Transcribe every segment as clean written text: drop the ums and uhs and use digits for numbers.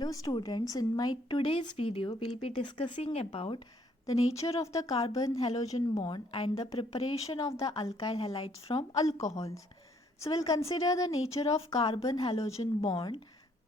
Hello students, in my today's video we'll be discussing about the nature of the carbon halogen bond and the preparation of the alkyl halides from alcohols. So we'll consider the nature of carbon halogen bond.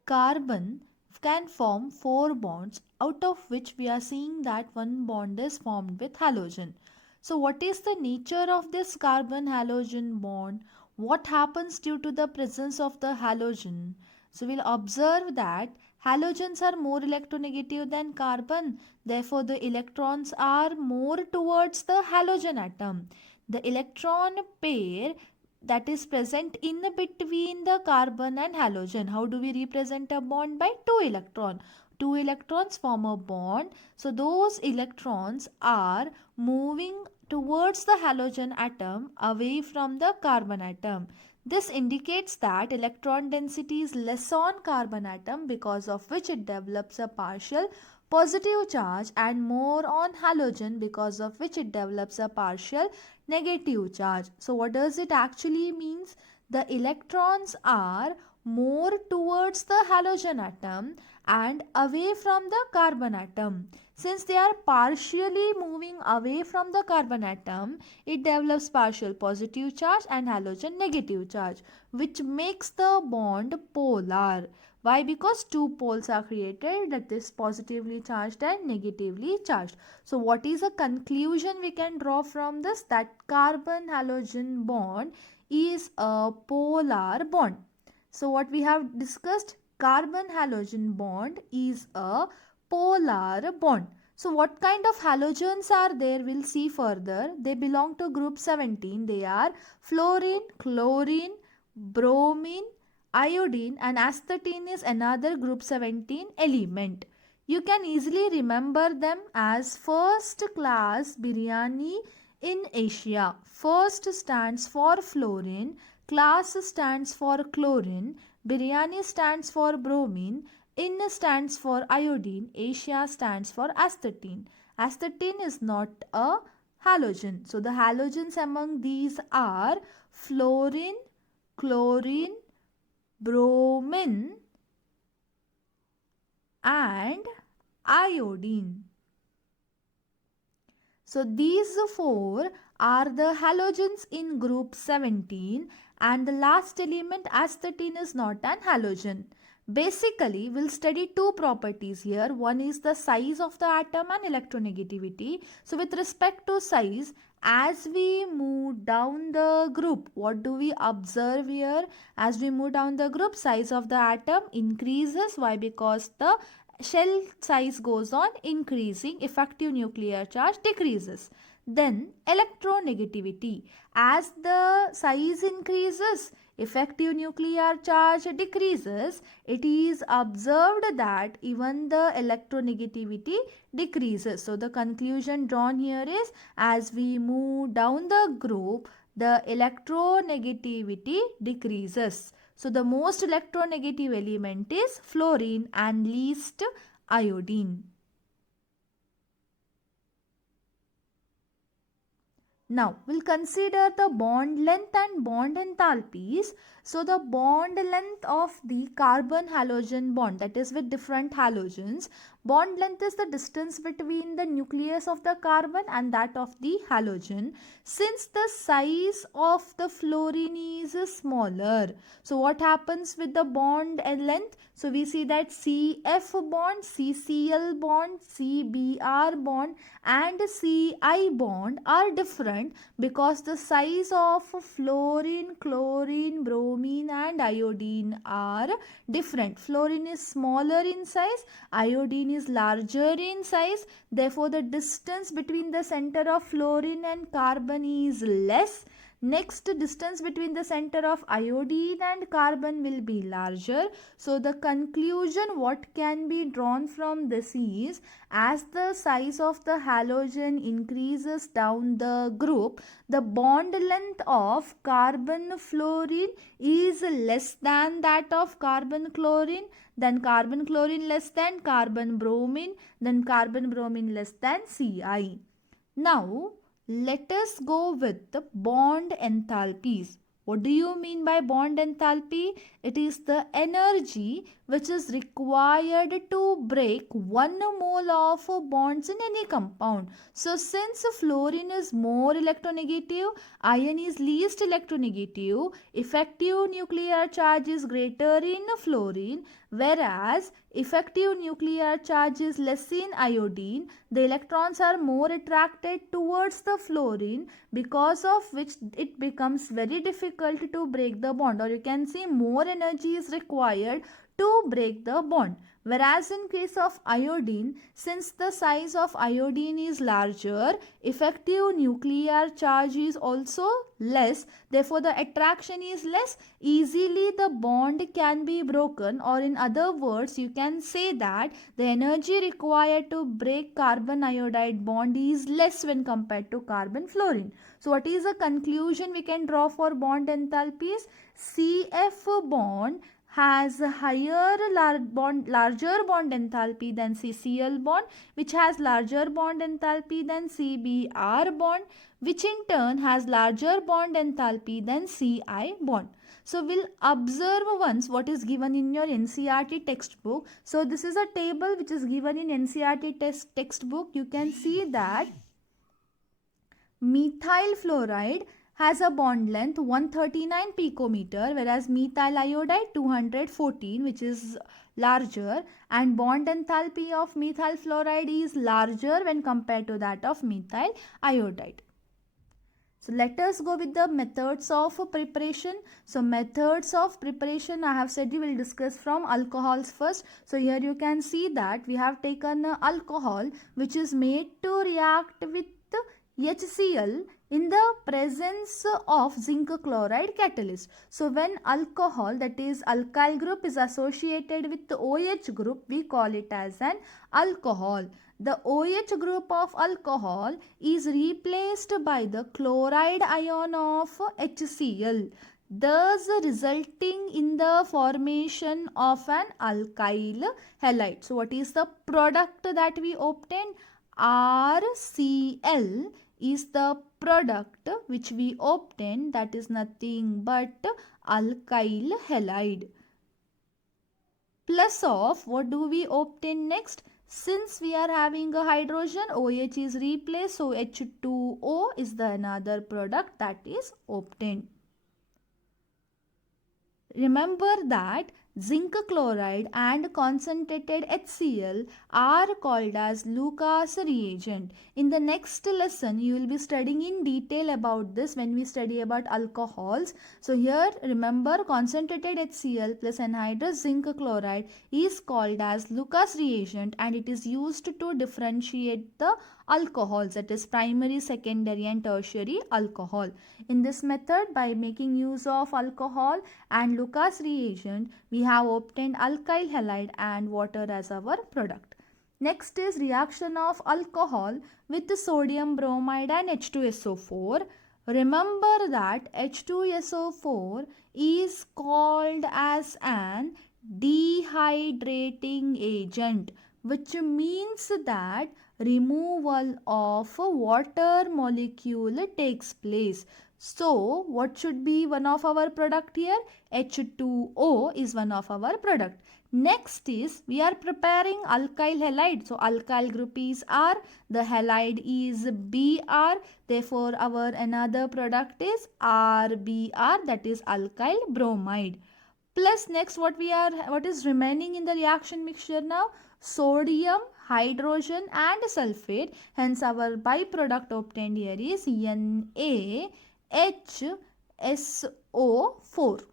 Carbon can form four bonds, out of which we are seeing that one bond is formed with halogen. So what is the nature of this carbon halogen bond? What happens due to the presence of the halogen? So we'll observe that halogens are more electronegative than carbon. Therefore, the electrons are more towards the halogen atom. The electron pair that is present in between the carbon and halogen. How do we represent a bond? By two electrons. Two electrons form a bond. So those electrons are moving towards the halogen atom away from the carbon atom. This indicates that electron density is less on carbon atom, because of which it develops a partial positive charge, and more on halogen, because of which it develops a partial negative charge. So what does it actually means? The electrons are more towards the halogen atom and away from the carbon atom. Since they are partially moving away from the carbon atom, it develops partial positive charge and halogen negative charge, which makes the bond polar. Why? Because two poles are created, that is positively charged and negatively charged. So what is a conclusion we can draw from this? That carbon halogen bond is a polar bond. So what we have discussed, carbon halogen bond is a polar bond. So what kind of halogens are there? We'll see further. They belong to group 17. They are fluorine, chlorine, bromine, iodine, and astatine is another group 17 element. You can easily remember them as first class biryani in Asia. First stands for fluorine, class stands for chlorine, biryani stands for bromine, in stands for iodine, Asia stands for astatine. Astatine is not a halogen. So the halogens among these are fluorine, chlorine, bromine and iodine. So these four are the halogens in group 17, and the last element astatine is not an halogen. Basically, we'll study two properties here. One is the size of the atom and electronegativity. So with respect to size, as we move down the group, what do we observe here? As we move down the group, size of the atom increases. Why? Because the shell size goes on increasing, effective nuclear charge decreases. Then electronegativity, as the size increases, effective nuclear charge decreases. It is observed that even the electronegativity decreases. So the conclusion drawn here is, as we move down the group, the electronegativity decreases. So the most electronegative element is fluorine and least iodine. Now we'll consider the bond length and bond enthalpies. So the bond length of the carbon halogen bond, that is with different halogens, bond length is the distance between the nucleus of the carbon and that of the halogen. Since the size of the fluorine is smaller, so what happens with the bond and length? So we see that CF bond, CCl bond, CBr bond and Ci bond are different, because the size of fluorine, chlorine, bromine and iodine are different. Fluorine is smaller in size, iodine is larger in size. Therefore, the distance between the center of fluorine and carbon is less. Next, distance between the center of iodine and carbon will be larger. So the conclusion what can be drawn from this is, as the size of the halogen increases down the group, the bond length of carbon fluorine is less than that of carbon chlorine, then carbon chlorine less than carbon bromine, then carbon bromine less than Ci. Now let us go with the bond enthalpies. What do you mean by bond enthalpy? It is the energy which is required to break 1 mole of bonds in any compound. So since fluorine is more electronegative, iron is least electronegative, effective nuclear charge is greater in fluorine, whereas effective nuclear charge is less in iodine. The electrons are more attracted towards the fluorine, because of which it becomes very difficult to break the bond, or you can see more energy is required to break the bond. Whereas in case of iodine, since the size of iodine is larger, effective nuclear charge is also less, therefore the attraction is less, easily the bond can be broken, or in other words you can say that the energy required to break carbon iodide bond is less when compared to carbon fluorine. So what is the conclusion we can draw for bond enthalpies? CF bond has a larger bond enthalpy than CCl bond, which has larger bond enthalpy than CBr bond, which in turn has larger bond enthalpy than Ci bond. So we'll observe once what is given in your NCERT textbook. So this is a table which is given in NCERT textbook. You can see that methyl fluoride has a bond length 139 picometer, whereas methyl iodide 214, which is larger, and bond enthalpy of methyl fluoride is larger when compared to that of methyl iodide. So let us go with the methods of preparation. So methods of preparation, I have said we will discuss from alcohols first. So here you can see that we have taken alcohol which is made to react with HCl in the presence of zinc chloride catalyst. So when alcohol, that is alkyl group, is associated with the OH group, we call it as an alcohol. The OH group of alcohol is replaced by the chloride ion of HCl, thus resulting in the formation of an alkyl halide. So what is the product that we obtain? RCl is the product which we obtain, that is nothing but alkyl halide. Plus of, what do we obtain next? Since we are having a hydrogen, OH is replaced, so H2O is the another product that is obtained. Remember that zinc chloride and concentrated HCl are called as Lucas reagent. In the next lesson, you will be studying in detail about this when we study about alcohols. So here remember, concentrated HCl plus anhydrous zinc chloride is called as Lucas reagent, and it is used to differentiate the alcohols, that is primary, secondary and tertiary alcohol. In this method, by making use of alcohol and Lucas reagent, we have obtained alkyl halide and water as our product. Next is reaction of alcohol with sodium bromide and H2SO4. Remember that H2SO4 is called as an dehydrating agent, which means that removal of water molecule takes place. So what should be one of our product here? H2O is one of our product. Next is, we are preparing alkyl halide. So alkyl group is R, the halide is Br. Therefore our another product is RBr, that is alkyl bromide. Plus next what is remaining in the reaction mixture now? Sodium, hydrogen and sulfate. Hence our byproduct obtained here is NaHSO4.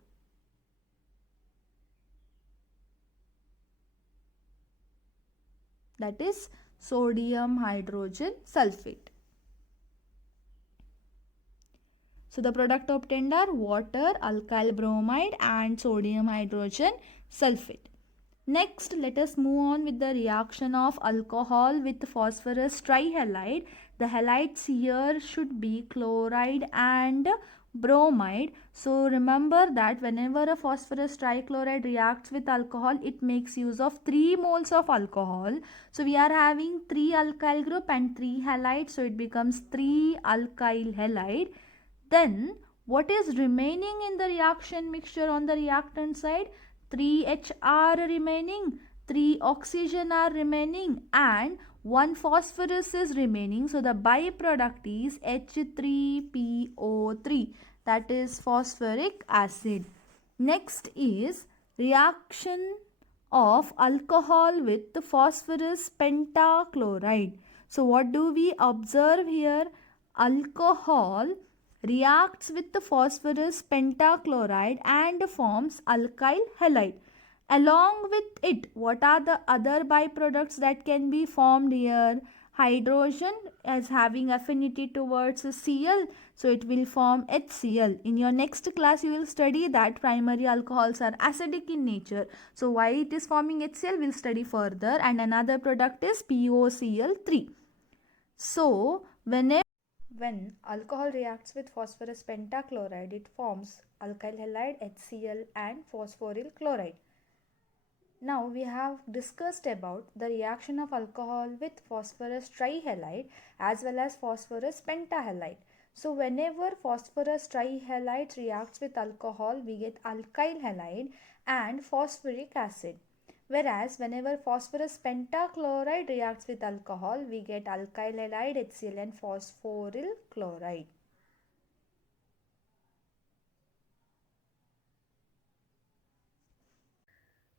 That is sodium hydrogen sulfate. So the product obtained are water, alkyl bromide and sodium hydrogen sulfate. Next, let us move on with the reaction of alcohol with phosphorus trihalide. The halides here should be chloride and bromide. So remember that whenever a phosphorus trichloride reacts with alcohol, it makes use of 3 moles of alcohol. So we are having 3 alkyl group and 3 halides, so it becomes 3 alkyl halide. Then what is remaining in the reaction mixture on the reactant side? 3H are remaining, 3 oxygen are remaining, and 1 phosphorus is remaining. So the byproduct is H3PO3, that is phosphoric acid. Next is reaction of alcohol with phosphorus pentachloride. So what do we observe here? Alcohol reacts with the phosphorus pentachloride and forms alkyl halide. Along with it, what are the other byproducts that can be formed here? Hydrogen as having affinity towards Cl, so it will form HCl. In your next class, you will study that primary alcohols are acidic in nature. So why it is forming HCl, we'll study further. And another product is POCl3. So when alcohol reacts with phosphorus pentachloride, it forms alkyl halide, HCl and phosphoryl chloride. Now we have discussed about the reaction of alcohol with phosphorus trihalide as well as phosphorus pentahalide. So whenever phosphorus trihalide reacts with alcohol, we get alkyl halide and phosphoric acid. Whereas whenever phosphorus pentachloride reacts with alcohol, we get alkyl halide, HCl and phosphoryl chloride.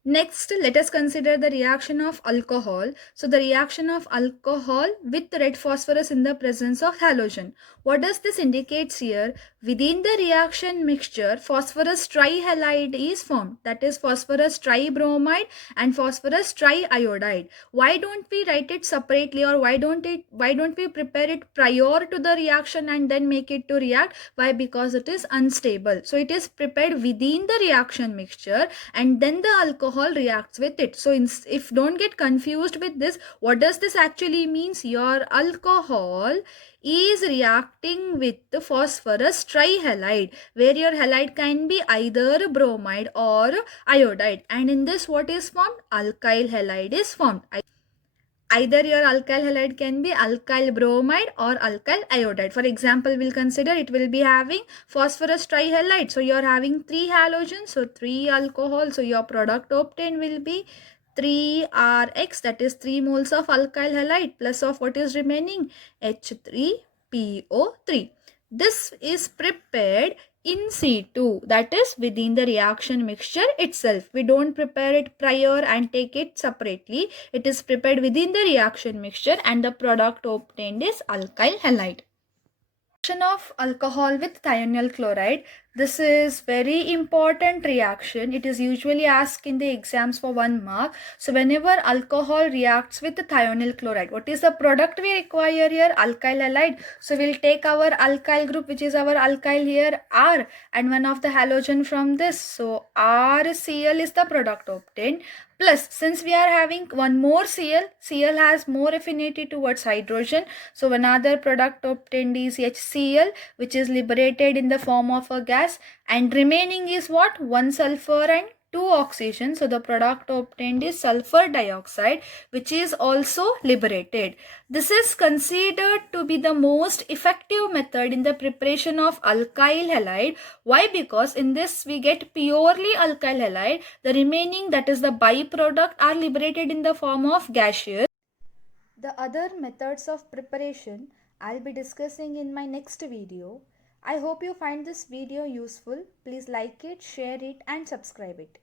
Next, let us consider the reaction of alcohol. So, the reaction of alcohol with red phosphorus in the presence of halogen. What does this indicate here? Within the reaction mixture, phosphorus trihalide is formed. That is phosphorus tribromide and phosphorus triiodide. Why don't we write it separately, or why don't we prepare it prior to the reaction and then make it to react? Why? Because it is unstable. So, it is prepared within the reaction mixture and then the alcohol reacts with it. So if don't get confused with this, what does this actually means? Your alcohol is reacting with the phosphorus trihalide, where your halide can be either bromide or iodide, and in this what is formed? Alkyl halide is formed. Either your alkyl halide can be alkyl bromide or alkyl iodide. For example, we'll consider it will be having phosphorus trihalide. So you are having 3 halogens, so 3 alcohol. So your product obtained will be 3Rx, that is 3 moles of alkyl halide plus of what is remaining? H3PO3. This is prepared in situ, that is within the reaction mixture itself. We don't prepare it prior and take it separately. It is prepared within the reaction mixture and the product obtained is alkyl halide. Reaction of alcohol with thionyl chloride. This is very important reaction. It is usually asked in the exams for 1 mark. So whenever alcohol reacts with the thionyl chloride, what is the product we require here? Alkyl halide. So we'll take our alkyl group, which is our alkyl here, R, and one of the halogen from this. So RCl is the product obtained. Plus, since we are having one more Cl, Cl has more affinity towards hydrogen. So another product obtained is HCl, which is liberated in the form of a gas, and remaining is what? 1 sulfur and 2 oxygen. So the product obtained is sulfur dioxide, which is also liberated. This is considered to be the most effective method in the preparation of alkyl halide. Why? Because in this we get purely alkyl halide. The remaining, that is the byproduct, are liberated in the form of gaseous. The other methods of preparation I'll be discussing in my next video. I hope you find this video useful. Please like it, share it and subscribe it.